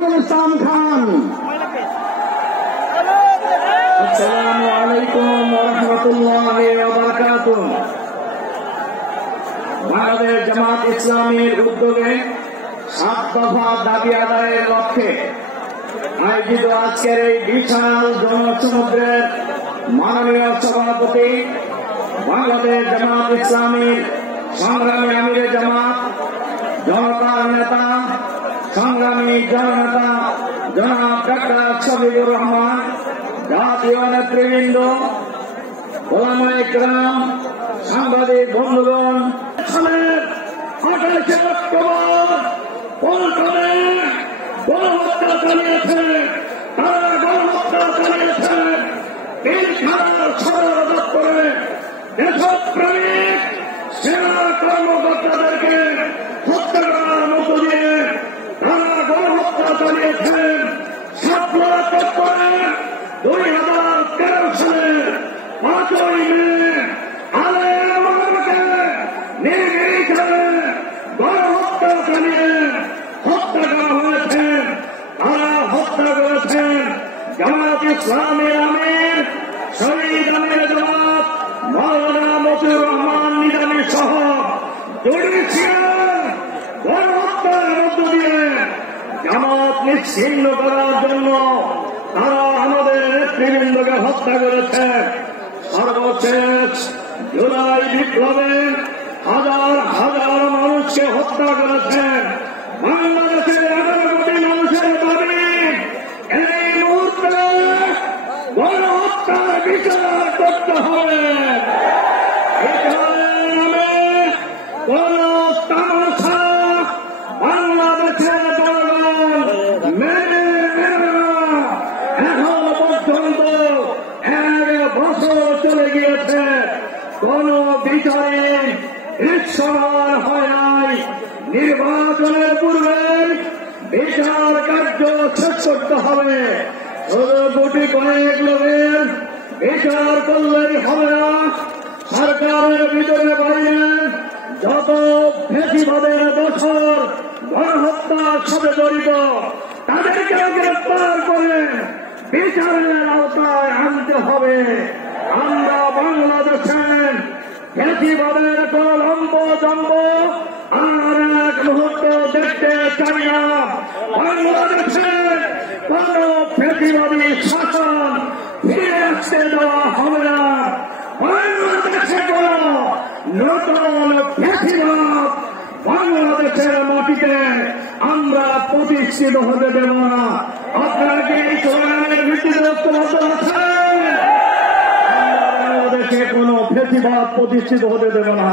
ইসলাম খান। আসসালামু আলাইকুম ওয়া রাহমাতুল্লাহি ওয়া বারাকাতুহু। বাংলাদেশ জামাত ইসলামীর উদ্যোগে 7 দফা দাবি আদায়ের লক্ষ্যে আয়োজিত আজকের এই বিশাল জনসমুদ্রের মাননীয় সভাপতি বাংলাদেশ জামাত ইসলামীর সংগ্রামী আমিরে জামাত, জনতার নেতা, সংগ্রামী জননেতা জনাব ডাক্তার শফিকুর রহমান, জাতীয় নেতৃবৃন্দ, ওলামায়ে কেরাম, সাংবাদিক বন্ধুগণ, 28 অক্টোবর পল্টনে গণহত্যা চালিয়েছে। তারা গণহত্যা চালিয়েছে পিলখানার সদর দপ্তরে দেশপ্রেমিক সেনা কর্মকর্তাদেরকে হত্যা করার মধ্য দিয়ে তারা গণহত্যা চালিয়েছেন। শাপলা চত্বরে 2013 সালে 5ই মে আলেম ওলামাকে নির্বিচারে গণহত্যা চালিয়ে হত্যা করা হয়েছে। তারা হত্যা করেছেন জামাত ইসলামের আমির শহীদ আমিরে জামাত মাওলানা মতিউর রহমান নিজামী সহ জুডিশিয়াল গণহত্যার মধ্য দিয়ে জামাত নিশ্চিহ্ন করার জন্য তারা আমাদের নেতৃবৃন্দকে হত্যা করেছে। সর্বশেষ জুলাই বিপ্লবে হাজার হাজার মানুষকে হত্যা করেছে। বাংলাদেশের 11 কোটি মানুষের দাবি এই মুহূর্তে গণহত্যার বিচার করতে হবে। এখানে কোন তামাশা বাংলাদেশের জনগণ মেনে নেবে না। এখন পর্যন্ত 1 বছর চলে গিয়েছে, কোন বিচারে দৃশ্যমান হয় নাই। নির্বাচনের পূর্বে বিচার কার্য শেষ করতে হবে। কোটি কয়েক লোকের বিচার করলেই হবে না। সরকারের ভিতরে বাইরে যত ফ্যাসিবাদের বছর গণহত্যার সাথে জড়িত তাদেরকে গ্রেফতার করে বিচারের আওতায় আনতে হবে। আমরা বাংলাদেশের ফ্যাসিবাদের কোন লম্ব জম্ব আর এক মুহূর্ত দেখতে চাই না। বাংলাদেশের কোন ফ্যাসিবাদী শাসন ফিরে আসতে দেওয়া হবে না। বাংলাদেশে কোন নতুন ফ্যাসিবাদ বাংলাদেশের মাটিতে আমরা প্রতিষ্ঠিত হতে দেব না। আপনারা কি এই সংগ্রামের ভিত্তিতে ঐক্যবদ্ধ আছেন? বাংলাদেশে কোন ফ্যাসিবাদ প্রতিষ্ঠিত হতে দেব না।